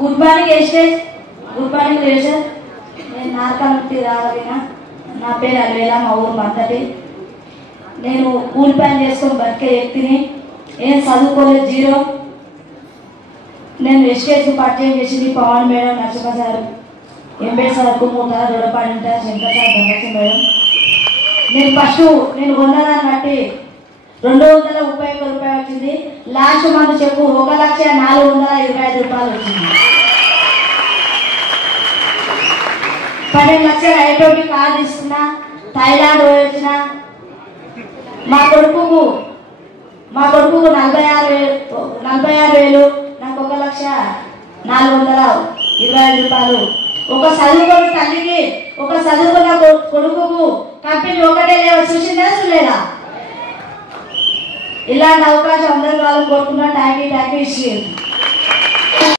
Good morning stage. Good morning లేజర్. నేను నార్కల్తి రావాలినా. నా పేరు అల్వేలా, మా ఊరు మంతటి. నేను కూలి పని చేసుకొని బతికే వ్యక్తిని. ఏం చదువుకోలేదు, జీరో. నేను ఎస్టేజ్ పరిచయం చేసింది పవన్ మేడం, నరసింహ సార్, ఎంబేడ్ సార్, కుమ్మూత, దొడపాడింట, శంకర్ సార్, ధనలక్ష్మి మేడం. నేను ఫస్ట్ నేను కొన్నదాన్ని బట్టి 231 రూపాయలు వచ్చింది. లాస్ట్ మంత్ చెప్పు 1,425,000 రూపాయలు వచ్చింది. 12 లక్షల ఐటోకి కార్డు ఇస్తున్నా. థైలాండ్ వచ్చిన మా కొడుకుకు 46,000, నాకు 1,04,25,000 రూపాయలు. ఒక చదువుకున్న తల్లికి, ఒక చదువుకున్న కొడుకుకు కంపెనీ ఒకటే లేవు. చూసిందా చూడలేదా? ఇలాంటి అవకాశం అందరూ వాళ్ళు కోరుకున్నా. థ్యాంక్ యూ ఇచ్చి